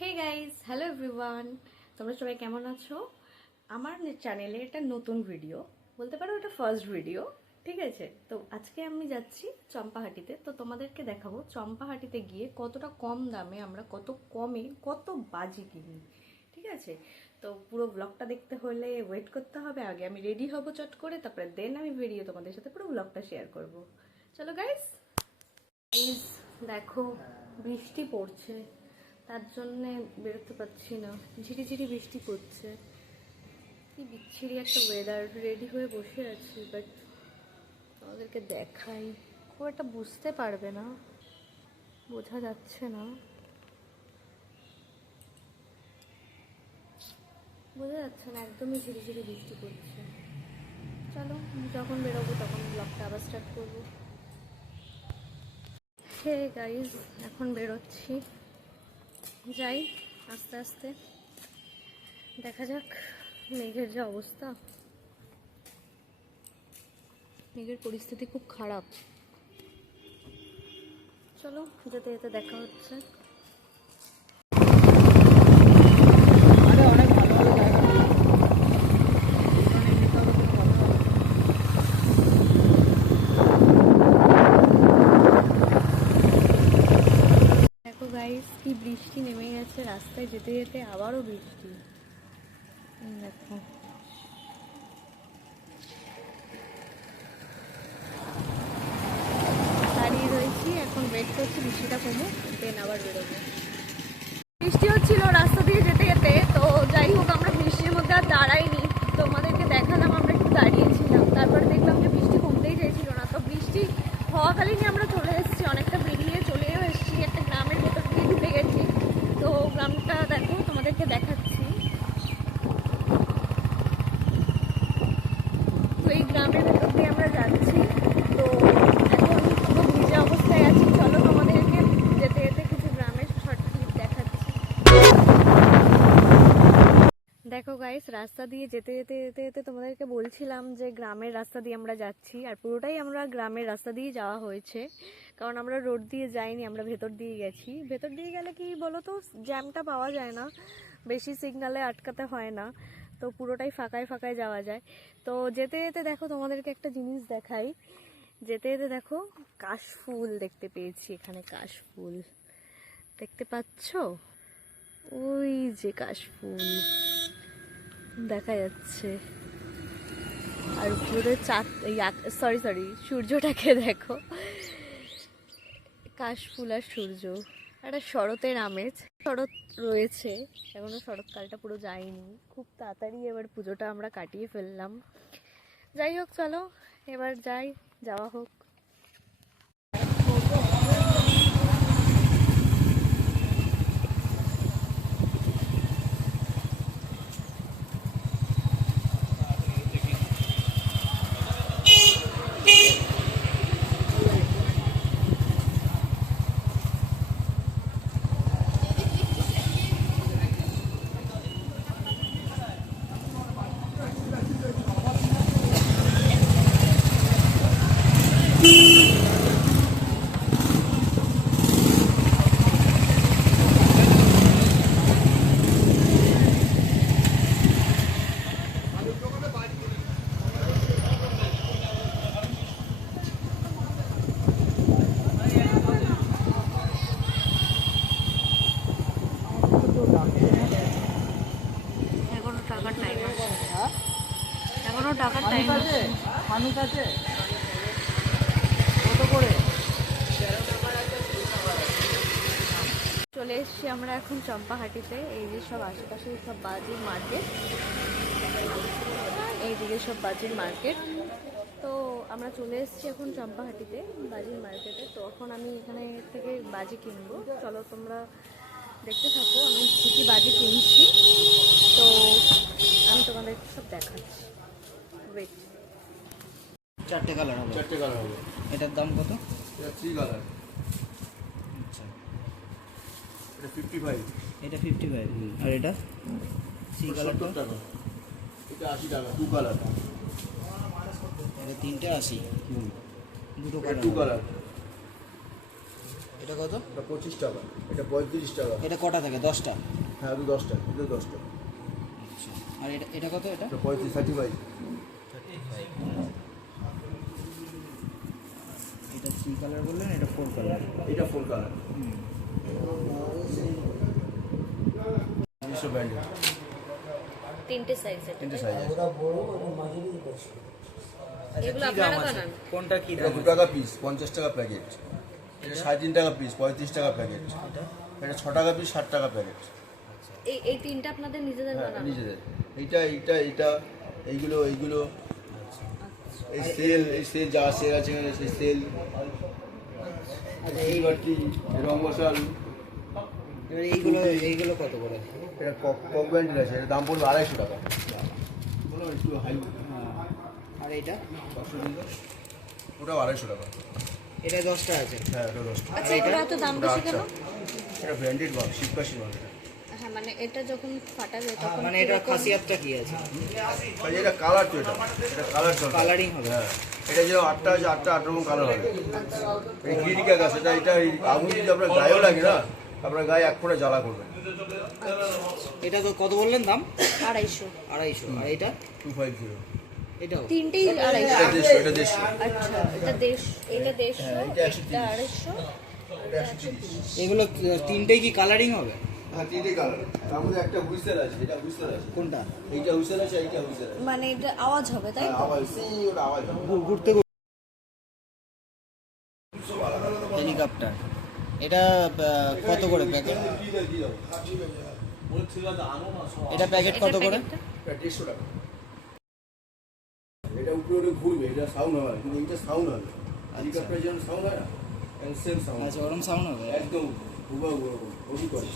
Hey guys, hello everyone, তোমরা সবাই কেমন আছো? আমার চ্যানেলে এটা নতুন ভিডিও, বলতে পারো এটা ফার্স্ট ভিডিও। ঠিক আছে, তো আজকে আমি যাচ্ছি চম্পাহাটিতে। তো তোমাদেরকে দেখাবো চম্পাহাটিতে গিয়ে কতটা কম দামে আমরা কত কমে কত বাজি কিনি। ঠিক আছে, তো পুরো ব্লগটা দেখতে হলে ওয়েট করতে হবে। আগে আমি রেডি হব চট করে, তারপরে দেন আমি ভিডিও তোমাদের সাথে পুরো ব্লগটা শেয়ার করব। চলো গাইস। দেখো, বৃষ্টি পড়ছে, তার জন্যে বেরোতে পারছি না। ঝিরিঝিরি বৃষ্টি পড়ছে, কি বিচ্ছিরি একটা ওয়েদার। রেডি হয়ে বসে আছি, বাট আমাদেরকে দেখাই খুব একটা বুঝতে পারবে না, বোঝা যাচ্ছে না, একদমই ঝিরিঝিরি বৃষ্টি পড়ছে। চলো, যখন বেরোবো তখন ব্লগটা আবার স্টার্ট করবো। হে গাইজ, এখন বেরোচ্ছি, যাই আস্তে আস্তে, দেখা যাক। মেঘের যে অবস্থা, মেঘের পরিস্থিতি খুব খারাপ। চলো, যেতে যেতে দেখা হচ্ছে। দেখো গাইস, কি বৃষ্টি নেমে গেছে, রাস্তায় যেতে যেতে আবারও বৃষ্টি। দেখো, দাঁড়িয়ে রয়েছি, এখন ওয়েট করছি বৃষ্টিটা কমুক, দেন আবার বেরোবো। বৃষ্টি হচ্ছিল রাস্তা দিয়ে যেতে যেতে, তো যাই হোক আমরা বৃষ্টির মধ্যে আর দাঁড়াইনি। তোমাদেরকে দেখালাম আমরা একটু দাঁড়িয়েছিলাম, তারপরে দেখলাম যে বৃষ্টি কমতেই চাইছিল না। তো বৃষ্টি হওয়াকালীনই আমরা চলে এসেছি, অনেকটা বেরিয়ে চলেও এসেছি, একটা গ্রামের ভেতর দিয়ে ঢুকে গেছি। তো গ্রামটা দেখো, তোমাদেরকে দেখাচ্ছি। তো এই গ্রামের ভেতর দিয়ে আমরা যাচ্ছি। তো এখন পুরো ভিজে অবস্থায় আছি। চলো তোমাদেরকে যেতে যেতে কিছু গ্রামের শর্ট ক্লিপ দেখাচ্ছি। দেখো গাইস, রাস্তা দিয়ে যেতে যেতে যেতে যেতে তোমাদেরকে বলছিলাম যে গ্রামের রাস্তা দিয়ে আমরা যাচ্ছি, আর পুরোটাই আমরা গ্রামের রাস্তা দিয়ে যাওয়া হয়েছে, কারণ আমরা রোড দিয়ে যাইনি, আমরা ভেতর দিয়ে গেছি। ভেতর দিয়ে গেলে কি বলো তো, জ্যামটা পাওয়া যায় না, বেশি সিগনালে আটকাতে হয় না, তো পুরোটাই ফাঁকায় ফাঁকায় যাওয়া যায়। তো যেতে যেতে দেখো, তোমাদেরকে একটা জিনিস দেখাই। যেতে যেতে দেখো, কাশফুল দেখতে পেয়েছি এখানে। কাশফুল দেখতে পাচ্ছ? ওই যে কাশফুল দেখা যাচ্ছে, আর উপরে সূর্যটাকে দেখো, কাশফুল আর সূর্য, একটা শরতের আমেজ। শরৎ রয়েছে এখনো, শরৎকালটা পুরো যায়নি, খুব তাড়াতাড়ি এবার পুজোটা আমরা কাটিয়ে ফেললাম। যাই হোক, চলো এবার যাই, যাওয়া হোক। এখনো টাকার টাইম আছে। মানুষ আছে কত করে। চলে এসেছি আমরা এখন চম্পাহাটিতে। এই যে সব আশেপাশে সব বাজির মার্কেট, এইদিকে সব বাজির মার্কেট। তো আমরা চলে এসেছি এখন চম্পাহাটিতে বাজির মার্কেটে। তো এখন আমি এখানে থেকে বাজি কিনবো, চলো তোমরা দেখতে থাকো আমি কী কী বাজি কিনছি। তো আমি তোমাদেরকে সব দেখাচ্ছি, ওয়েট। চারটে কালার হবে। এটার দাম কত? এটা 3 কালার। আচ্ছা, এটা 55। এটা 55। আর এটা সি কালারটা? 70 টাকা। এটা 80 টাকা, 2 কালার। এটা তিনটে 80। দুটো কালার। 2 কালার। এটা এটা কত? এটা 25 টাকা, এটা 35 টাকা। এটা কটা থাকে? 10টা? হ্যাঁ, দু 10টা, এটা 10টা। আচ্ছা, আর এটা এটা কত? এটা এটা 35, 35। এটা 3 কালার বললেন, এটা 4 কালার। এটা ফুল কালার। নিজস্ব ব্র্যান্ড, তিনটে সাইজ তিনটে সাইজ আছে। এগুলো আপনারা বানান? কোনটা কি এটা দাম? 2 টাকা পিস, 50 টাকা প্যাকেট। এটা 3.5 টাকা পিস, 35 টাকা প্যাকেট। এটা 6 টাকা পিস, 60 টাকা প্যাকেট। এই তিনটা আপনাদের নিজেদের হ্যাঁ, বানানো? নিজেদের। এইটা এইগুলো এই সেল যা সেল আছে এখানে, সেই সেল। আচ্ছা, এই বাটি রং মশাল। এবার এইগুলো কত করে? এটা কক ব্র্যান্ডের আছে, এর দাম পড়বে 250 টাকা। বলো একটু হাই। আর এইটা? ওটাও 250 টাকা। এটা 10টা আছে। হ্যাঁ, এটা 10 টাকা। আচ্ছা, এগুলো এত দাম বেশি কেন? এটা ব্র্যান্ডেড মাল, শিবকাশি মাল এটা। হ্যাঁ, মানে এটা যখন ফাটাবে তখন মানে এটা খাসিয়াতটা কি আছে? কাজে এটা কালার তো, এটা কালার চলবে। কালারিং হবে? হ্যাঁ, এটা যে 8টা আছে, 8টা 8 রকম কালার হবে। এই গিরিকা গাছ, এটা এই আগুন যদি আপনার গায়েও লাগে না, আপনার গায়ে এক ফোঁটা জ্বালা করবে। এটা তো কত বললেন দাম? 250। 250। আর এটা? 250। এটাও? তিনটেই 250? এটা 150, এটা 150। আচ্ছা, এটা 150, হ্যাঁ, এটা 130। এটা 250, এটা 130। এগুলো তিনটেই কি কালারিং হবে? হ্যাঁ, তিনটে কালার। তার মধ্যে একটা হুইসেল আছে, এটা হুইসেল আছে। কোনটা? এইটা হুইসেল আছে, এইটা হুইসেল আছে। মানে এটা আওয়াজ হবে তাই হ্যাঁ, তো? আওয়াজ, ওটা আওয়াজ হবে। ঘুরতে হেলিকপ্টার। এটা কত করে প্যাকেট? এটা প্যাকেট কত করে? প্যাকেটটা? এটা 150 টাকা। এটা উপরে উঠে ঘুরবে, এটা সাউন্ড হবে, কিন্তু এটা সাউন্ড হবে। হেলিকপ্টার যেমন সাউন্ড হয় না, সেম সাউন্ড। আচ্ছা, ওরম সাউন্ড হবে? একদম হুবহু ওরকম করে।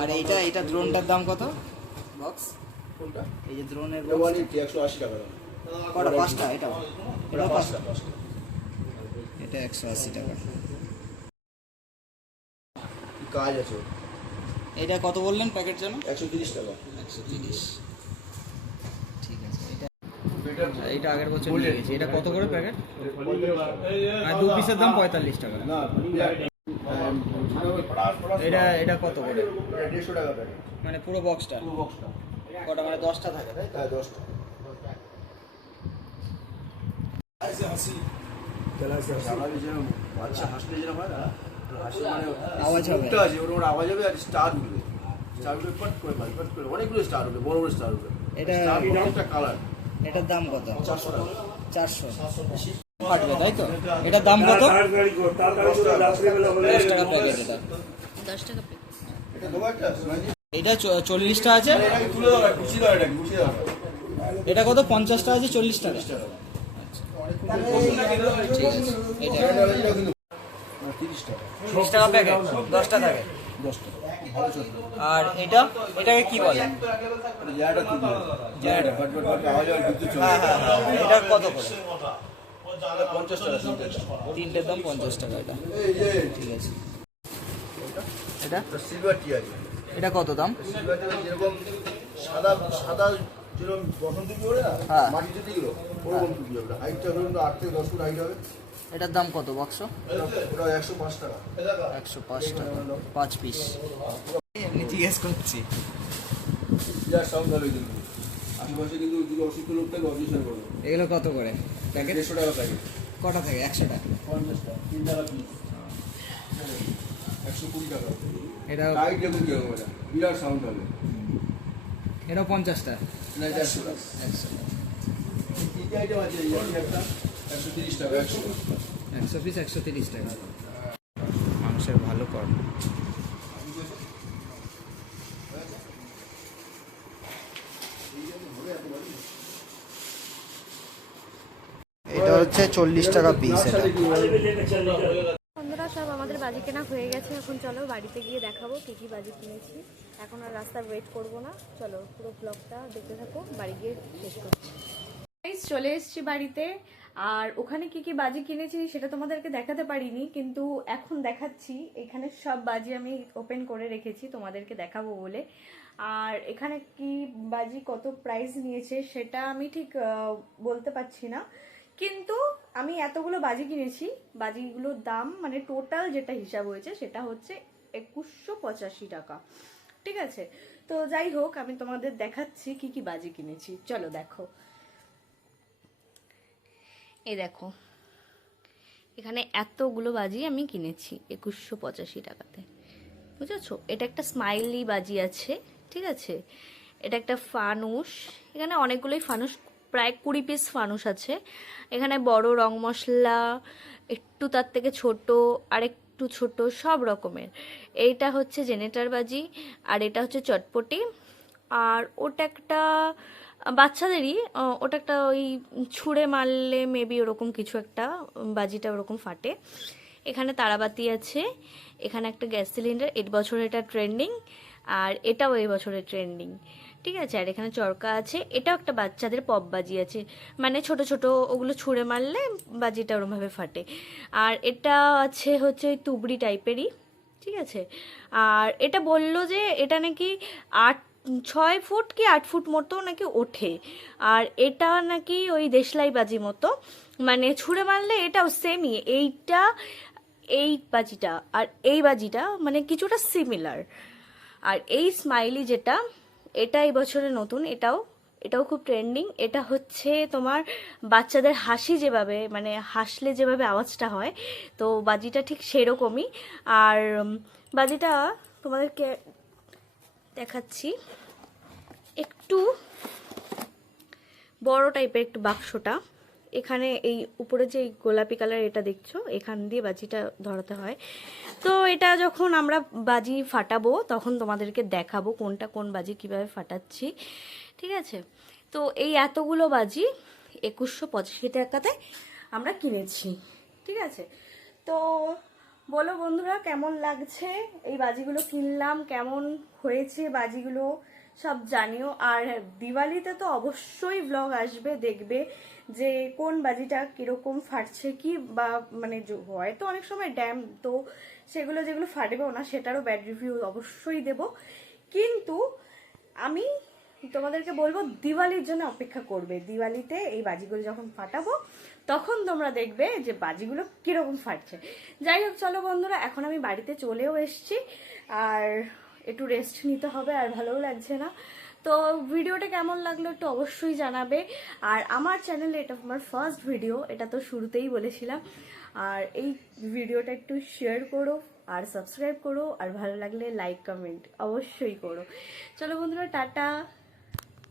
আর এটা ড্রোনটার দাম কত? বক্স কোনটা? এই যে ড্রোনের এটা বক্স 180 টাকা দাম। কটা? 5টা? এটা এটা 5টা। এটা 180 টাকা। কাজ আছে। এটা কত বললেন প্যাকেট যেন? 130 টাকা। 130। ঠিক আছে। এটা বেটার এটা আগের বছর নিয়ে গেছি। এটা কত করে প্যাকেট? আর 2 পিসের দাম 45 টাকা। না, এটা কত করে? এটা 150 টাকা প্যাকেট। মানে পুরো বক্সটা? পুরো বক্সটা। কটা? মানে 10টা থাকে তাই তো? হ্যাঁ, 10টা। স্বাভাবিক যেরকম বাচ্চা হাসলে যেরকম হয় না, হাসলে মানে আওয়াজ হবে। মুখটা আছে, ওরকম আওয়াজ হবে আর স্টার উঠবে। স্টার উঠবে পট করে, পট করে অনেকগুলো স্টার উঠবে, বড় বড় স্টার উঠবে। এটা স্টার প্রত্যেকটা কালার। এটার দাম কত? 400 টাকা। 400 ফাটবে তাই তো? এটার দাম কত? 10 টাকা প্যাকেট এটা। 10 টাকা প্যাকেট। এটা তোমার একটা এটা 40টা আছে। এটাকে তুলে দাও, গুছিয়ে দাও, এটাকে গুছিয়ে দাও। এটা কত? 50টা আছে, 40 টাকা। ঠিক আছে। এটা এটা কিন্তু 30 টাকা। 30 টাকা প্যাকেট, 10টা থাকে। 10টা। ভালো চলবে। আর এটাকে কি বলে? এটা জায়গাটা তুলবে। জায়গাটা ফট ফট ফট আওয়াজ আর বিদ্যুৎ চলে। হ্যাঁ হ্যাঁ হ্যাঁ। এটা কত করে? এটা 50 টাকা তিনটে। তিনটের দাম 50 টাকা। এটা এই যে ঠিক আছে। এটা এটা সিলভার টি আছে। এটা কত দাম? সিলভার টি যেরকম সাদা সাদা যেরকম বসন্ত টুপি ওরে না, হ্যাঁ। মাটিতে দিগুলো ওরকম টুপি হবে। হাইটটা ধরুন 8 থেকে 10 ফুট হাইট হবে। এটার দাম কত বক্স? ওটা 105 টাকা। 105 টাকা 5 পিস। এমনি জিজ্ঞেস করছি। বিরাট সাউন্ড হবে কিন্তু। আশেপাশে কিন্তু যদি অসুস্থ লোক থাকে অবজেকশন করবে। এগুলো কত করে প্যাকেট? 150 টাকা প্যাকেট। কটা থাকে? 100 টাকা। 50 টাকা, 3 টাকা পিস। 120 টাকা। এটা হাইট দেখুন কি হবে এটা। বিরাট সাউন্ড হবে। এটা 50টা। না, 150 টাকা। 100 টাকা। তিনটে আইটেম আছে, এই একটা 130 টাকা, 100 টাকা। 100 পিস 130 টাকা। মানুষের ভালো কর্ম। এটা হচ্ছে 40 টাকা পিস। এটা বন্ধুরা, সব আমাদের বাজি কেনা হয়ে গেছে। এখন চলো বাড়িতে গিয়ে দেখাবো কি কি বাজি কিনেছি। এখন আর রাস্তায় ওয়েট করবো না, চলো পুরো ব্লগটা দেখতে থাকো, বাড়ি গিয়ে শেষ করছি। Guys, চলে এসেছি বাড়িতে। আর ওখানে কি কি বাজি কিনেছি সেটা তোমাদেরকে দেখাতে পারিনি, কিন্তু এখন দেখাচ্ছি। এখানে সব বাজি আমি ওপেন করে রেখেছি তোমাদেরকে দেখাবো বলে। আর এখানে কি বাজি কত প্রাইস নিয়েছে সেটা আমি ঠিক বলতে পারছি না, কিন্তু আমি এতগুলো বাজি কিনেছি, বাজিগুলোর দাম মানে টোটাল যেটা হিসাব হয়েছে সেটা হচ্ছে 2185 টাকা। ঠিক আছে, তো যাই হোক আমি তোমাদের দেখাচ্ছি কি কি বাজি কিনেছি, চলো দেখো। এই দেখো, এখানে এতগুলো বাজি আমি কিনেছি 2185 টাকাতে, বুঝেছো? এটা একটা স্মাইলি বাজি আছে, ঠিক আছে? এটা একটা ফানুস, এখানে অনেকগুলোই ফানুস, প্রায় 20 পিস ফানুস আছে। এখানে বড় রং মশলা, একটু তার থেকে ছোট, আর একটু ছোট, সব রকমের। এইটা হচ্ছে জেনেটার বাজি, আর এটা হচ্ছে চটপটি, আর ওটা একটা বাচ্চাদেরই, ওটা একটা ওই ছুঁড়ে মারলে মেবি ওরকম কিছু একটা, বাজিটা ওরকম ফাটে। এখানে তারাবাতি আছে, এখানে একটা গ্যাস সিলিন্ডার, 8 বছর এটা ট্রেন্ডিং, আর এটাও এই বছরের ট্রেন্ডিং, ঠিক আছে? আর এখানে চরকা আছে, এটাও একটা বাচ্চাদের পপ বাজি আছে, মানে ছোট ছোট, ওগুলো ছুঁড়ে মারলে বাজিটা ওরমভাবে ফাটে। আর এটা আছে হচ্ছে ওই তুবড়ি টাইপেরই, ঠিক আছে? আর এটা বললো যে এটা নাকি 6 ফুট কি 8 ফুট মতো নাকি ওঠে, আর এটা নাকি ওই দেশলাই বাজি মতো, মানে ছুঁড়ে মারলে এটাও সেমই, এইটা এই বাজিটা আর এই বাজিটা মানে কিছুটা সিমিলার। আর এই স্মাইলি যেটা, এটা এই বছরের নতুন, এটাও এটাও খুব ট্রেন্ডিং। এটা হচ্ছে তোমার বাচ্চাদের হাসি যেভাবে, মানে হাসলে যেভাবে আওয়াজটা হয়, তো বাজিটা ঠিক সেরকমই। আর বাজিটা তোমাদেরকে দেখাচ্ছি, একটু বড় টাইপের একটু বাক্সটা, এখানে এই উপরে যে গোলাপি কালার এটা দেখছো, এখান দিয়ে বাজিটা ধরাতে হয়। তো এটা যখন আমরা বাজি ফাটাবো তখন তোমাদেরকে দেখাবো কোনটা কোন বাজি কিভাবে ফাটাচ্ছি, ঠিক আছে? তো এই এতগুলো বাজি 2185 টাকাতে আমরা কিনেছি, ঠিক আছে? তো বলো বন্ধুরা কেমন লাগছে, এই বাজিগুলো কিনলাম, কেমন হয়েছে বাজিগুলো সব জানিও। আর দিওয়ালিতে তো অবশ্যই ব্লগ আসবে, দেখবে যে কোন বাজিটা কিরকম ফাটছে কি, বা মানে হয়তো অনেক সময় ড্যাম, তো সেগুলো যেগুলো ফাটবেও না সেটারও ব্যাড রিভিউ অবশ্যই দেব। কিন্তু আমি তোমাদেরকে বলবো দিওয়ালির জন্য অপেক্ষা করবে, দিওয়ালিতে এই বাজিগুলো যখন ফাটাবো তখন তোমরা দেখবে যে বাজিগুলো কিরকম ফাটছে। যাই হোক, চলো বন্ধুরা, এখন আমি বাড়িতে চলেও এসেছি, আর একটু রেস্ট নিতে হবে, আর ভালোও লাগছে না। তো ভিডিওটা কেমন লাগলো একটু অবশ্যই জানাবে। আর আমার চ্যানেলে এটা আমার ফার্স্ট ভিডিও, এটা তো শুরুতেই বলেছিলাম। আর এই ভিডিওটা একটু শেয়ার করো আর সাবস্ক্রাইব করো, আর ভালো লাগলে লাইক কমেন্ট অবশ্যই করো। চলো বন্ধুরা, টাটা।